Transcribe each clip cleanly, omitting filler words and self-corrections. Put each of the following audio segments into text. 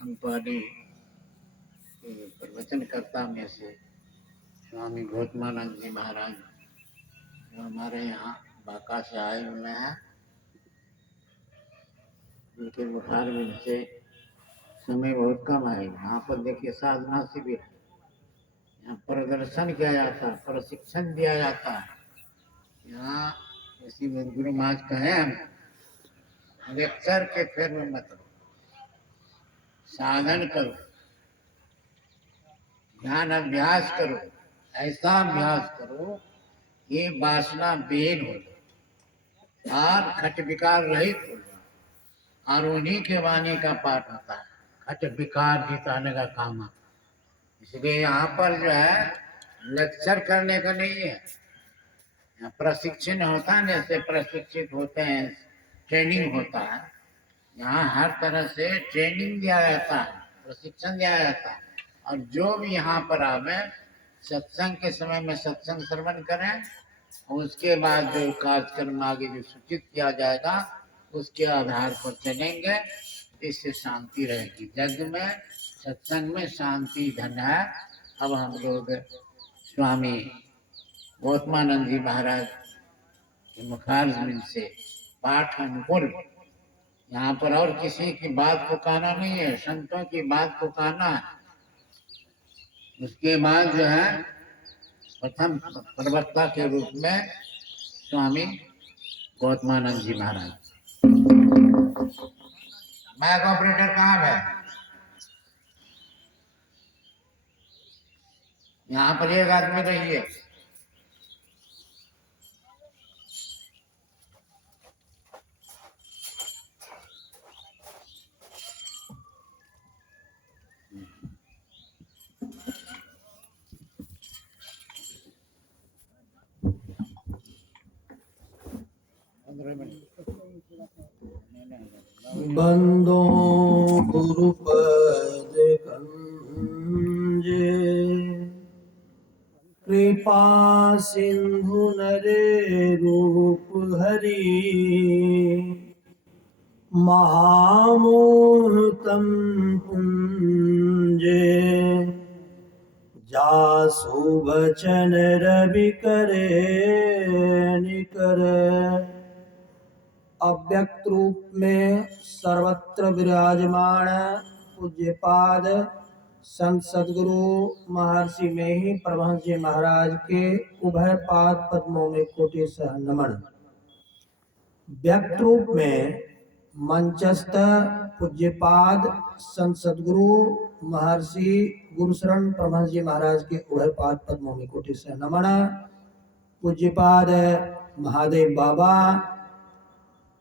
अंपारी के प्रवचनकर्ता में से स्वामी गौतमानंद जी महाराज जो हमारे यहाँ बांका से आए हुए हैं, उनके बुखार में से समय बहुत कम है। यहाँ पर देखिए साधना शिविर है, यहाँ प्रदर्शन किया जाता है, प्रशिक्षण दिया जाता है। यहाँ इसी गुरु महाराज कहे हम लेक्चर के फेर में मत रहो, साधन करो, ध्यान अभ्यास करो, ऐसा अभ्यास करो ये वासना बेन हो जाए और खट विकार रहित हो जाए। और उन्हीं के वाणी का पाठ होता है, खट विकार जिताने का काम। इसलिए यहाँ पर जो है लेक्चर करने का नहीं है, यहाँ प्रशिक्षण होता है, जैसे प्रशिक्षित होते हैं, ट्रेनिंग होता है। यहाँ हर तरह से ट्रेनिंग दिया जाता है, प्रशिक्षण दिया जाता है। और जो भी यहाँ पर आवे सत्संग के समय में सत्संग श्रवण करें, उसके बाद जो कार्यक्रम आगे जो सूचित किया जाएगा उसके आधार पर चलेंगे, इससे शांति रहेगी। जग में सत्संग में शांति धन है। अब हम लोग स्वामी गौतमानंद जी महाराज के मुखारबिंद से पाठ अनुकूल, यहाँ पर और किसी की बात को कहना नहीं है, संतों की बात को कहना है। उसके बाद जो है प्रथम प्रवक्ता के रूप में स्वामी गौतमानंद जी महाराज। माइक ऑपरेटर कहाँ है? यहाँ पर एक आदमी रहिए। बंदो गुरुपद कंजे, कृपा सिंधु नरे रूप हरि, महामोहतम पुंजे, जासु बचन रवि करे निकर। अव्यक्त रूप में सर्वत्र विराजमान पूज्यपाद संत सद्गुरु महर्षि में ही परमहंस जी महाराज के उभय पाद पद्मों में कोटि सह नमन। व्यक्त रूप में मंचस्थ पूज्यपाद संत सद्गुरु महर्षि गुरुशरण परमहंस जी महाराज के उभय पाद पद्मों में कोटि सह नमन। पूज्यपाद महादेव बाबा,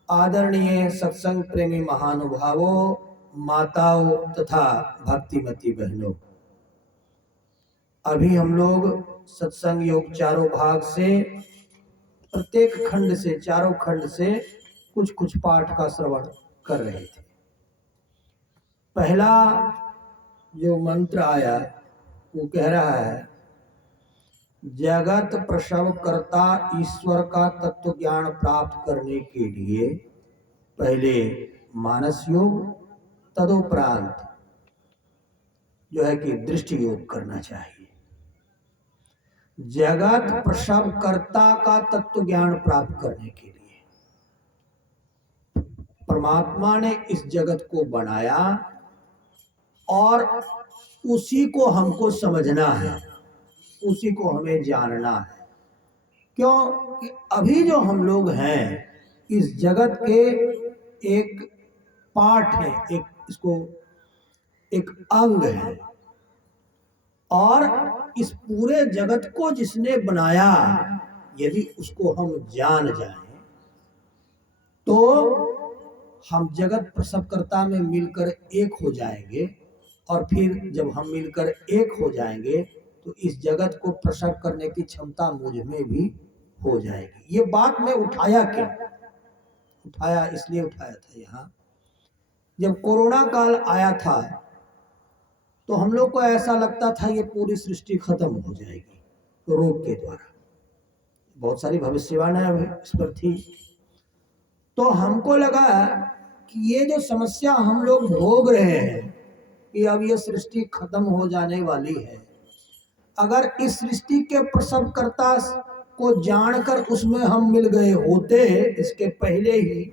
आदरणीय सत्संग प्रेमी महानुभावों, माताओं तथा भक्तिमती बहनों, अभी हम लोग सत्संग योग चारों भाग से प्रत्येक खंड से, चारों खंड से कुछ कुछ पाठ का श्रवण कर रहे थे। पहला जो मंत्र आया वो कह रहा है, जगत प्रसव कर्ता ईश्वर का तत्व ज्ञान प्राप्त करने के लिए पहले मानस योग, तदुपरांत जो है कि दृष्टि योग करना चाहिए। जगत प्रसव कर्ता का तत्व ज्ञान प्राप्त करने के लिए परमात्मा ने इस जगत को बनाया और उसी को हमको समझना है, उसी को हमें जानना है। क्यों कि अभी जो हम लोग हैं इस जगत के एक पार्ट है, एक इसको एक अंग है, और इस पूरे जगत को जिसने बनाया यदि उसको हम जान जाएं तो हम जगत प्रसवकर्ता में मिलकर एक हो जाएंगे। और फिर जब हम मिलकर एक हो जाएंगे तो इस जगत को प्रसव करने की क्षमता मुझ में भी हो जाएगी। ये बात मैं उठाया क्यों? उठाया इसलिए उठाया था, यहाँ जब कोरोना काल आया था तो हम लोग को ऐसा लगता था ये पूरी सृष्टि खत्म हो जाएगी रोग के द्वारा। बहुत सारी भविष्यवाणियां इस पर थी। तो हमको लगा कि ये जो समस्या हम लोग भोग रहे हैं कि अब ये सृष्टि खत्म हो जाने वाली है, अगर इस सृष्टि के प्रसवकर्ता को जानकर उसमें हम मिल गए होते इसके पहले ही,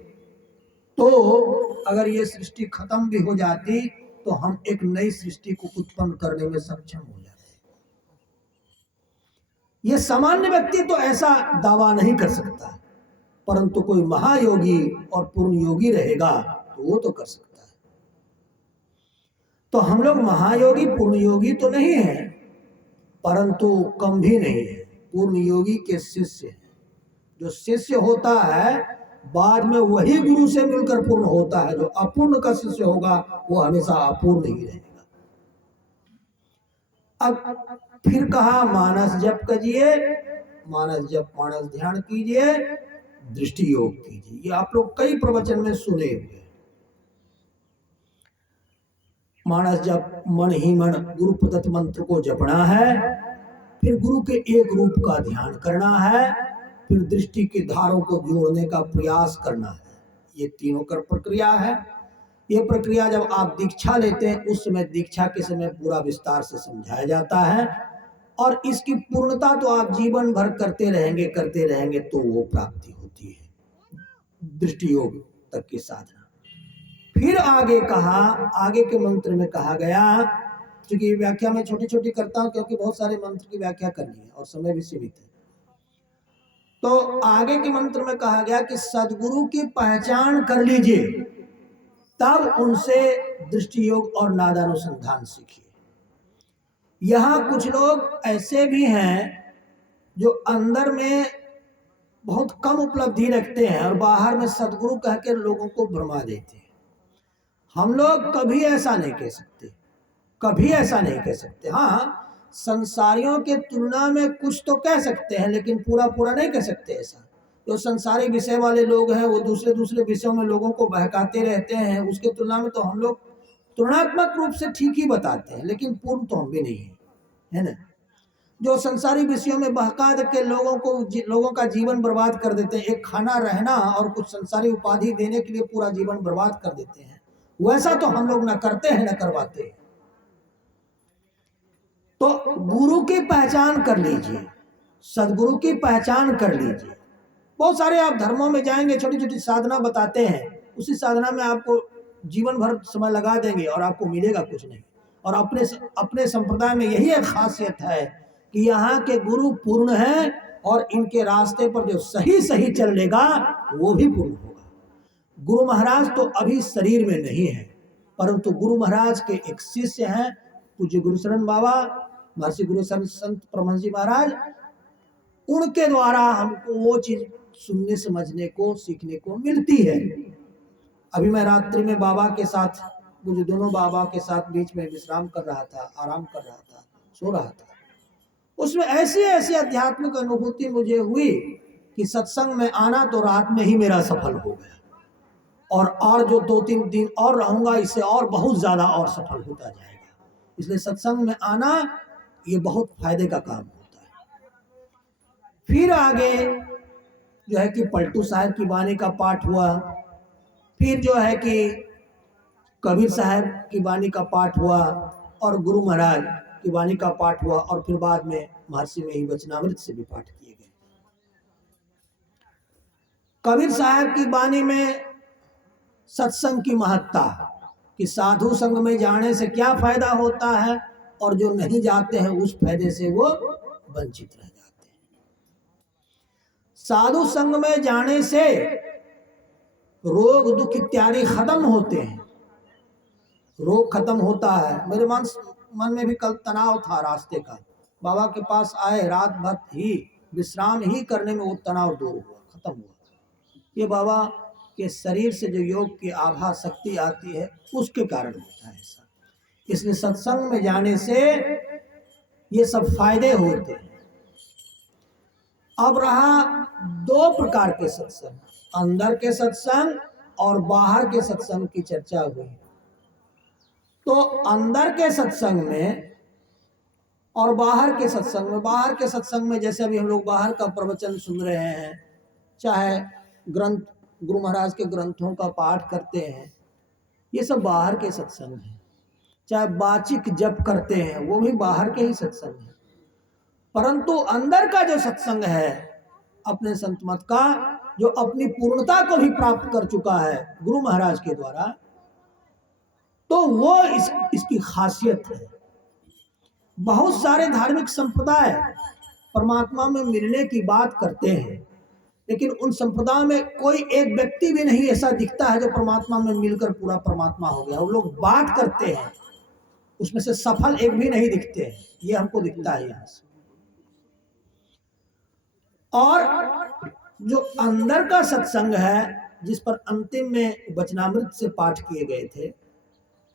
तो अगर ये सृष्टि खत्म भी हो जाती तो हम एक नई सृष्टि को उत्पन्न करने में सक्षम हो जाते। ये सामान्य व्यक्ति तो ऐसा दावा नहीं कर सकता, परंतु कोई महायोगी और पूर्ण योगी रहेगा तो वो तो कर सकता है। तो हम लोग महायोगी पूर्ण योगी तो नहीं है, परंतु कम भी नहीं है, पूर्ण योगी के शिष्य हैं। जो शिष्य होता है बाद में वही गुरु से मिलकर पूर्ण होता है, जो अपूर्ण का शिष्य होगा वो हमेशा अपूर्ण ही रहेगा। अब फिर कहा मानस जप कीजिए, मानस जप मानस ध्यान कीजिए, दृष्टि योग कीजिए। ये आप लोग कई प्रवचन में सुने हुए। मानस जप मन ही मन गुरु प्रदत्त मंत्र को जपना है, फिर गुरु के एक रूप का ध्यान करना है, फिर दृष्टि के धारों को जोड़ने का प्रयास करना है। ये तीनों कर प्रक्रिया है। ये प्रक्रिया जब आप दीक्षा लेते हैं उस समय दीक्षा के समय पूरा विस्तार से समझाया जाता है, और इसकी पूर्णता तो आप जीवन भर करते रहेंगे तो वो प्राप्ति होती है दृष्टि योग तक की साधना। फिर आगे कहा, आगे के मंत्र में कहा गया, क्योंकि व्याख्या में छोटी छोटी करता हूं क्योंकि बहुत सारे मंत्र की व्याख्या करनी है और समय भी सीमित है। तो आगे के मंत्र में कहा गया कि सदगुरु की पहचान कर लीजिए, तब उनसे दृष्टि योग और नादानुसंधान सीखिए। यहां कुछ लोग ऐसे भी हैं जो अंदर में बहुत कम उपलब्धि रखते हैं और बाहर में सदगुरु कहकर लोगों को भरमा देते हैं। हम लोग कभी ऐसा नहीं कह सकते, कभी ऐसा नहीं कह सकते। हाँ, संसारियों के तुलना में कुछ तो कह सकते हैं, लेकिन पूरा पूरा नहीं कह सकते। ऐसा जो संसारी विषय वाले लोग हैं वो दूसरे दूसरे विषयों में लोगों को बहकाते रहते हैं, उसके तुलना में तो हम लोग तुलनात्मक रूप से ठीक ही बताते हैं, लेकिन पूर्ण तो हम भी नहीं है, है ना। जो संसारी विषयों में बहका के लोगों का जीवन बर्बाद कर देते हैं, एक खाना रहना और कुछ संसारी उपाधि देने के लिए पूरा जीवन बर्बाद कर देते हैं, वैसा तो हम लोग ना करते हैं ना करवाते हैं। तो गुरु की पहचान कर लीजिए, सदगुरु की पहचान कर लीजिए। बहुत सारे आप धर्मों में जाएंगे, छोटी छोटी साधना बताते हैं, उसी साधना में आपको जीवन भर समय लगा देंगे और आपको मिलेगा कुछ नहीं। और अपने संप्रदाय में यही एक खासियत है कि यहाँ के गुरु पूर्ण हैं और इनके रास्ते पर जो सही सही चल लेगा वो भी पूर्ण होगा। गुरु महाराज तो अभी शरीर में नहीं है, परंतु गुरु महाराज के एक शिष्य हैं पूज्य गुरुशरण बाबा, महर्षि गुरुशरण संत परमहंस जी महाराज। उनके द्वारा हमको वो चीज सुनने समझने को सीखने को मिलती है। अभी मैं रात्रि में बाबा के साथ, मुझे दोनों बाबा के साथ बीच में विश्राम कर रहा था, आराम कर रहा था, सो रहा था। उसमें ऐसी ऐसी आध्यात्मिक अनुभूति मुझे हुई कि सत्संग में आना तो रात में ही मेरा सफल हो गया, और जो 2-3 दिन और रहूंगा इससे और बहुत ज्यादा और सफल होता जाएगा। इसलिए सत्संग में आना ये बहुत फायदे का काम होता है। फिर आगे जो है कि पलटू साहब की वाणी का पाठ हुआ, फिर जो है कि कबीर साहब की वाणी का पाठ हुआ और गुरु महाराज की वाणी का पाठ हुआ, और फिर बाद में महर्षि में ही वचनामृत से भी पाठ किए गए। कबीर साहब की वाणी में सत्संग की महत्ता कि साधु संग में जाने से क्या फायदा होता है, और जो नहीं जाते हैं उस फायदे से वो वंचित रह जाते हैं। साधु संग में जाने से रोग दुख इत्यादि खत्म होते हैं, रोग खत्म होता है। मेरे मन में भी कल तनाव था रास्ते का, बाबा के पास आए, रात भर ही विश्राम ही करने में वो तनाव दूर हुआ, खत्म हुआ। ये बाबा के शरीर से जो योग की आभा शक्ति आती है उसके कारण होता है ऐसा। इसलिए सत्संग में जाने से ये सब फायदे होते हैं। अब रहा 2 प्रकार के सत्संग, अंदर के सत्संग और बाहर के सत्संग की चर्चा हुई। तो अंदर के सत्संग में और बाहर के सत्संग में जैसे अभी हम लोग बाहर का प्रवचन सुन रहे हैं, चाहे ग्रंथ गुरु महाराज के ग्रंथों का पाठ करते हैं, ये सब बाहर के सत्संग हैं। चाहे वाचिक जप करते हैं, वो भी बाहर के ही सत्संग है। परंतु अंदर का जो सत्संग है अपने संत मत का, जो अपनी पूर्णता को भी प्राप्त कर चुका है गुरु महाराज के द्वारा, तो वो इसकी खासियत है। बहुत सारे धार्मिक संप्रदाय परमात्मा में मिलने की बात करते हैं, लेकिन उन संप्रदाय में कोई एक व्यक्ति भी नहीं ऐसा दिखता है जो परमात्मा में मिलकर पूरा परमात्मा हो गया। वो लोग बात करते हैं, उसमें से सफल एक भी नहीं दिखते हैं, ये हमको दिखता है यहां से। और जो अंदर का सत्संग है, जिस पर अंतिम में वचनामृत से पाठ किए गए थे,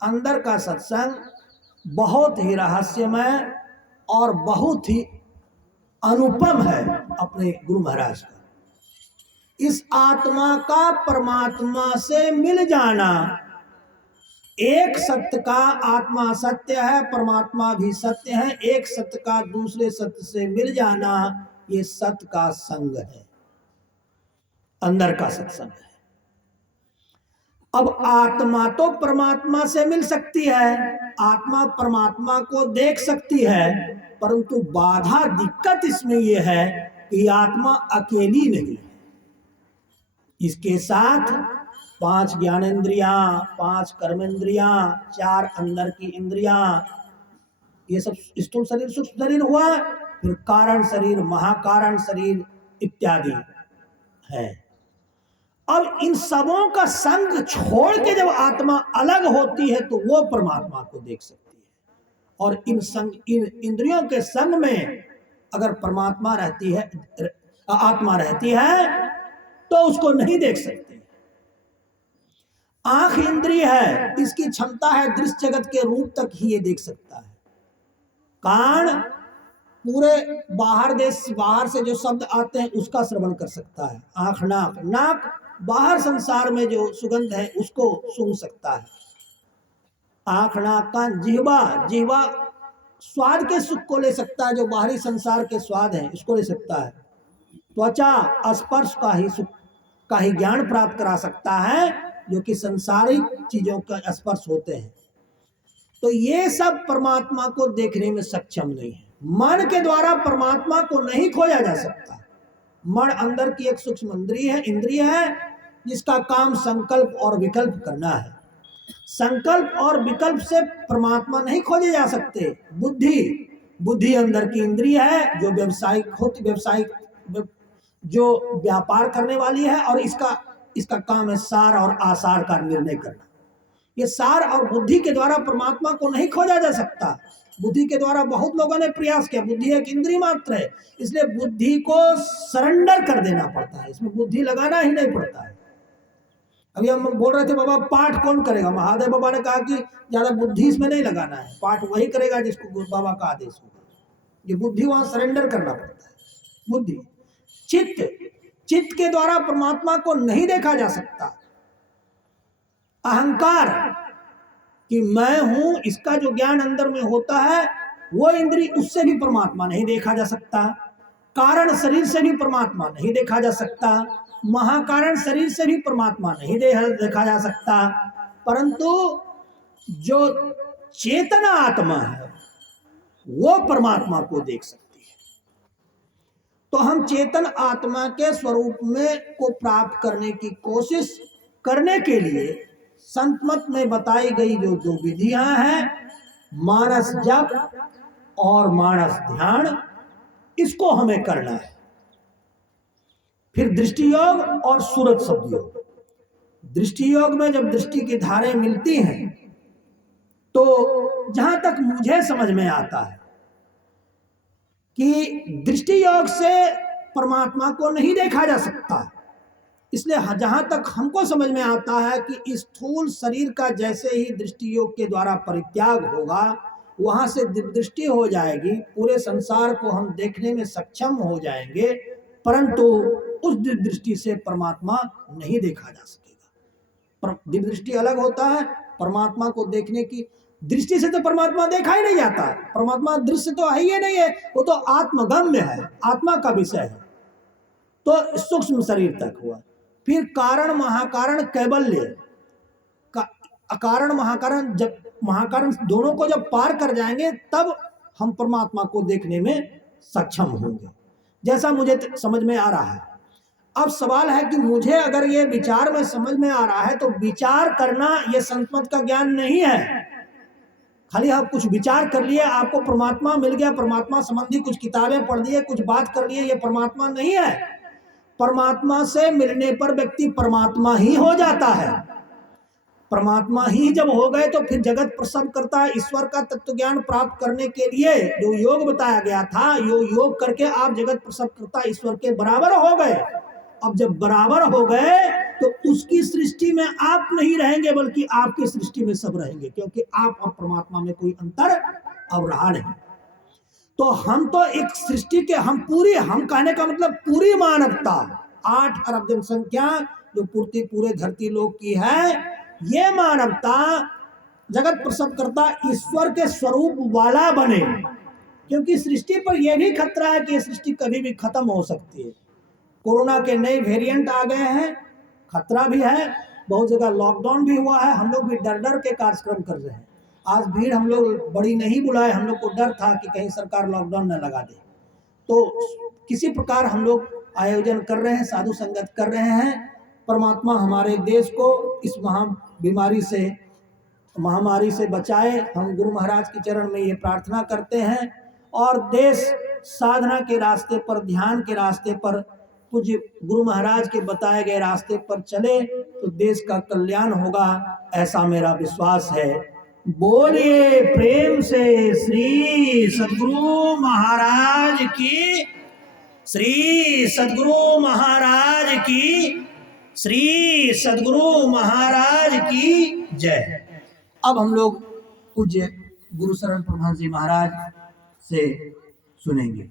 अंदर का सत्संग बहुत ही रहस्यमय और बहुत ही अनुपम है अपने गुरु महाराज का। इस आत्मा का परमात्मा से मिल जाना, एक सत्य का आत्मा सत्य है, परमात्मा भी सत्य है, एक सत्य का दूसरे सत्य से मिल जाना, ये सत्य का संग है, अंदर का सत्संग है। अब आत्मा तो परमात्मा से मिल सकती है, आत्मा परमात्मा को देख सकती है, परंतु बाधा दिक्कत इसमें यह है कि आत्मा अकेली नहीं है। इसके साथ 5 ज्ञानेंद्रियां, 5 कर्मेंद्रियां, 4 अंदर की इंद्रियां, ये सब स्थूल शरीर सूक्ष्म शरीर हुआ, फिर कारण शरीर, महाकारण शरीर इत्यादि है। अब इन सबों का संग छोड़ के जब आत्मा अलग होती है तो वो परमात्मा को देख सकती है। और इन इंद्रियों के संग में अगर परमात्मा रहती है, आत्मा रहती है, तो उसको नहीं देख सकती। आंख इंद्रिय है, इसकी क्षमता है दृश्य जगत के रूप तक ही ये देख सकता है। कान पूरे बाहर से जो शब्द आते हैं उसका श्रवण कर सकता है। आंख, नाक बाहर संसार में जो सुगंध है उसको सूंघ सकता है। आंख, नाक, कान, जिह्वा स्वाद के सुख को ले सकता है, जो बाहरी संसार के स्वाद हैं उसको ले सकता है। त्वचा स्पर्श का ही ज्ञान प्राप्त करा सकता है, जो कि संसारिक चीजों का स्पर्श होते हैं। तो ये सब परमात्मा को देखने में सक्षम नहीं है। मन के द्वारा परमात्मा को नहीं खोजा जा सकता। मन अंदर की एक सूक्ष्म इंद्रिय है जिसका काम संकल्प और विकल्प करना है। संकल्प और विकल्प से परमात्मा नहीं खोजे जा सकते। बुद्धि अंदर की इंद्रिय है जो व्यावसायिक जो व्यापार करने वाली है, और इसका काम है सार और आसार का निर्णय करना। ये सार और बुद्धि के द्वारा परमात्मा को नहीं खोजा जा सकता। बुद्धि के द्वारा बहुत लोगों ने प्रयास किया, बुद्धि एक इंद्रिय मात्र है, इसलिए बुद्धि को सरेंडर कर देना पड़ता है, इसमें बुद्धि लगाना ही नहीं पड़ता है। अभी हम बोल रहे थे बाबा पाठ कौन करेगा, महादेव बाबा ने कहा कि ज्यादा बुद्धि इसमें नहीं लगाना है, पाठ वही करेगा जिसको गुरु बाबा का आदेश होगा। ये बुद्धि वहां सरेंडर करना पड़ता है। बुद्धि, चित्त के द्वारा परमात्मा को नहीं देखा जा सकता। अहंकार कि मैं हूं, इसका जो ज्ञान अंदर में होता है, वो इंद्रिय, उससे भी परमात्मा नहीं देखा जा सकता। कारण शरीर से भी परमात्मा नहीं देखा जा सकता। महाकारण शरीर से भी परमात्मा नहीं देखा जा सकता। परंतु जो चेतना आत्मा है वो परमात्मा को देख सकती है। तो हम चेतन आत्मा के स्वरूप में को प्राप्त करने की कोशिश करने के लिए संत मत में बताई गई जो 2 विधियां हैं, मानस जप और मानस ध्यान, इसको हमें करना है। फिर दृष्टि योग और सूरत शब्द योग। दृष्टि योग में जब दृष्टि की धारें मिलती हैं, तो जहां तक मुझे समझ में आता है कि दृष्टि योग से परमात्मा को नहीं देखा जा सकता। इसलिए जहां तक हमको समझ में आता है कि स्थूल शरीर का जैसे ही दृष्टि योग के द्वारा परित्याग होगा, वहां से दृष्टि हो जाएगी, पूरे संसार को हम देखने में सक्षम हो जाएंगे, परंतु उस दृष्टि से परमात्मा नहीं देखा जा सकेगा। दिव्य दृष्टि अलग होता है, परमात्मा को देखने की दृष्टि से तो परमात्मा देखा ही नहीं जाता। परमात्मा दृश्य तो है ही नहीं है, वो तो आत्मगम्य है, आत्मा का विषय है। तो सूक्ष्म शरीर तक हुआ। फिर कारण महाकारण कैवल्य, कारण महाकारण जब महाकारण दोनों को जब पार कर जाएंगे तब हम परमात्मा को देखने में सक्षम होंगे, जैसा मुझे समझ में आ रहा है। अब सवाल है कि मुझे अगर ये विचार में समझ में आ रहा है तो विचार करना ये संत मत का ज्ञान नहीं है। खाली आप कुछ विचार कर लिए, आपको परमात्मा मिल गया, परमात्मा संबंधी कुछ किताबें पढ़ लिए, कुछ बात कर लिए, ये परमात्मा नहीं है। परमात्मा से मिलने पर व्यक्ति परमात्मा ही हो जाता है। परमात्मा ही जब हो गए तो फिर जगत प्रसव करता है। ईश्वर का तत्व ज्ञान प्राप्त करने के लिए जो योग बताया गया था, योग करके आप जगत प्रसव करता ईश्वर के बराबर हो गए। अब जब बराबर हो गए तो उसकी सृष्टि में आप नहीं रहेंगे, बल्कि आपकी सृष्टि में सब रहेंगे, क्योंकि आप और परमात्मा में कोई अंतर अब रहा नहीं। तो हम तो एक सृष्टि के हम कहने का मतलब पूरी मानवता, 8 अरब जनसंख्या जो पूरे धरती लोक की है, ये मानवता जगत प्रसव करता ईश्वर के स्वरूप वाला बने, क्योंकि सृष्टि पर यह भी खतरा है कि सृष्टि कभी भी खत्म हो सकती है। कोरोना के नए वेरिएंट आ गए हैं, खतरा भी है, बहुत जगह लॉकडाउन भी हुआ है। हम लोग भी डर डर के कार्यक्रम कर रहे हैं। आज भीड़ हम लोग बड़ी नहीं बुलाए, हम लोग को डर था कि कहीं सरकार लॉकडाउन न लगा दे, तो किसी प्रकार हम लोग आयोजन कर रहे हैं, साधु संगत कर रहे हैं। परमात्मा हमारे देश को इस महामारी से बचाए, हम गुरु महाराज के चरण में ये प्रार्थना करते हैं। और देश साधना के रास्ते पर, ध्यान के रास्ते पर, पूज्य गुरु महाराज के बताए गए रास्ते पर चले तो देश का कल्याण होगा, ऐसा मेरा विश्वास है। बोलिए प्रेम से श्री सद्गुरु महाराज की, श्री सद्गुरु महाराज की, श्री सद्गुरु महाराज की जय। अब हम लोग पूज्य गुरु शरण परमहंस जी महाराज से सुनेंगे।